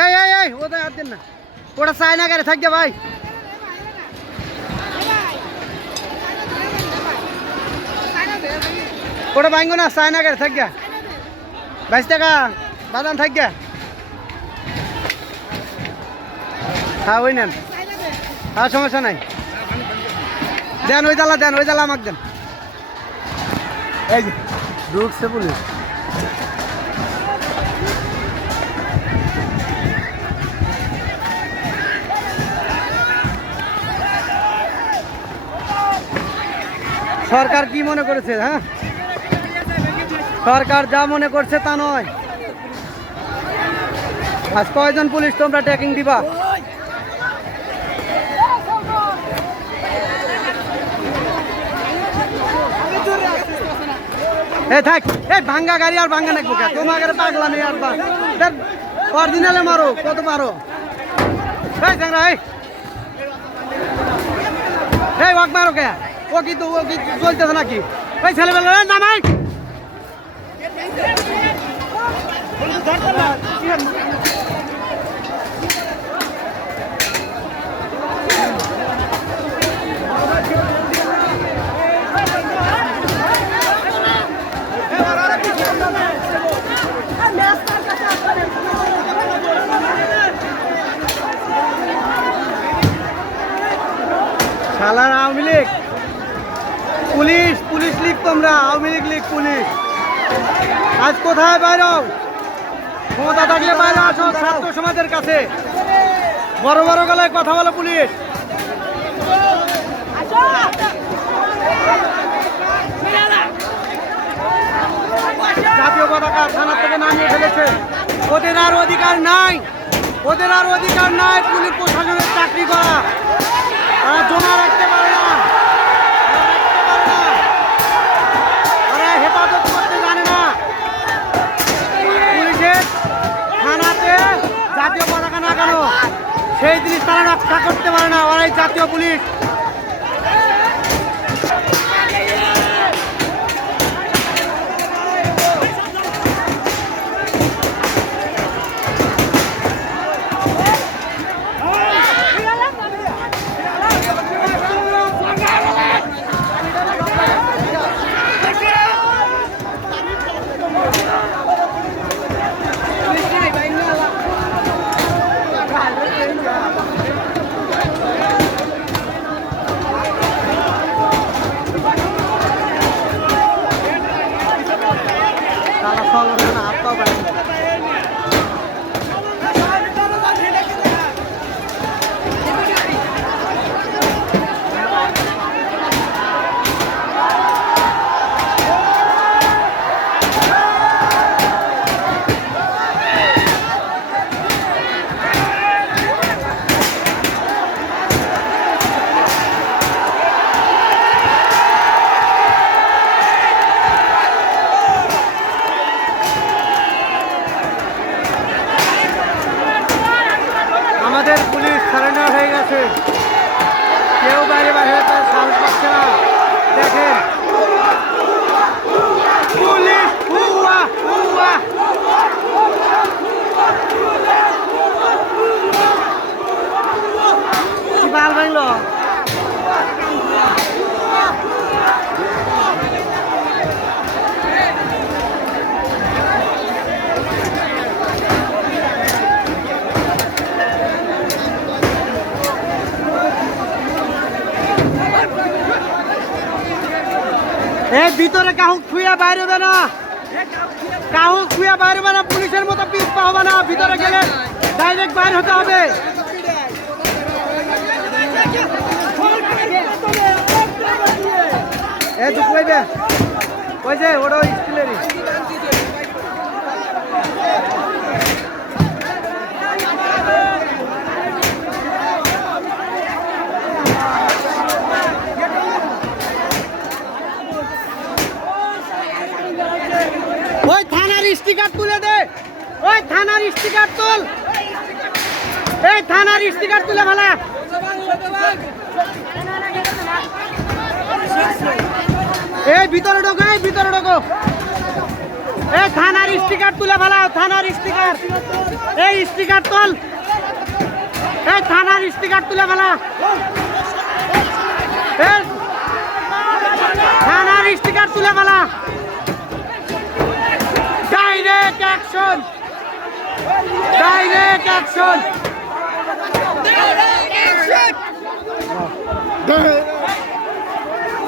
এই ওটা হাত দেন না, ওটা চাই না গাড়ি থাকবে ভাই। ওটা ভাঙবো না, চাই না গাড়ি থাকবে 22 টাকা বাদাম থাকবে। হ্যাঁ ওই নেন, হ্যাঁ সমস্যা নাই, দেন ওই জ্বালা আমাকে দেন। এই যে ঢুকছে পুলিশ। সরকার কি মনে করেছে? হ্যাঁ সরকার যা মনে করছে তা নয়। আজ কয়জন পুলিশ তোমরা ট্রেকিং দিবা? থাক, এই ভাঙ্গা গাড়ি আর ভাঙ্গা নাকবো কে? তোমার পাগলা নেই আর অরিজিনালে মারো কত পারো। এই চ্যাংরা এই ওয়াক মারো কে? ও কি চলতেছে নাকি? ওই ছেলেবেলা নামাই। শালার আওয়ামী লীগ পুলিশ লীগ, তোমরা আওয়ামী লীগ পুলিশ। আজ কোথায় বাইরও? ক্ষমতা থাকলে বাইরে আসো ছাত্র সমাজের কাছে, বড় বড় গলায় কথা বলো পুলিশ। জাতীয় পতাকা থানা থেকে নামিয়ে ফেলেছে। ওদের আর অধিকার নাই, পুলিশ প্রশাসনের চাকরি করা। তারা জমা রাখতে পারে না, তারা হেফাজত করতে জানে না। পুলিশের থানাতে জাতীয় পতাকা লাগানো, সেই জিনিস তারা রক্ষা করতে পারে না। ওরাই জাতীয় পুলিশ। আমাদের পুলিশ সারেন্ডার হয়ে গেছে, কেউ বাইরে সাহস পাচ্ছে না। দেখেন পুলিশ বাল ভাঙলো। ভিতরে কাহু খুঁয়া বাইরে না, পুলিশের মতো পিস পাওয়া না। ভিতরে গেলে ডাইরেক্ট বাইরে হতে হবে। ওই যে ওটা স্কুলেরই। ওই থানার স্টিকার তুলে দে, ওই থানার স্টিকার তুল, এই থানার স্টিকার তুলে ভালো। এই ভিতরে ঢোকো, এই থানার স্টিকার তুলে ফেলাও, থানার স্টিকার, এই স্টিকার তোল, এই থানার স্টিকার তুলে ফেলা, এই থানার স্টিকার তুলে ফেলা। Direct action, direct action.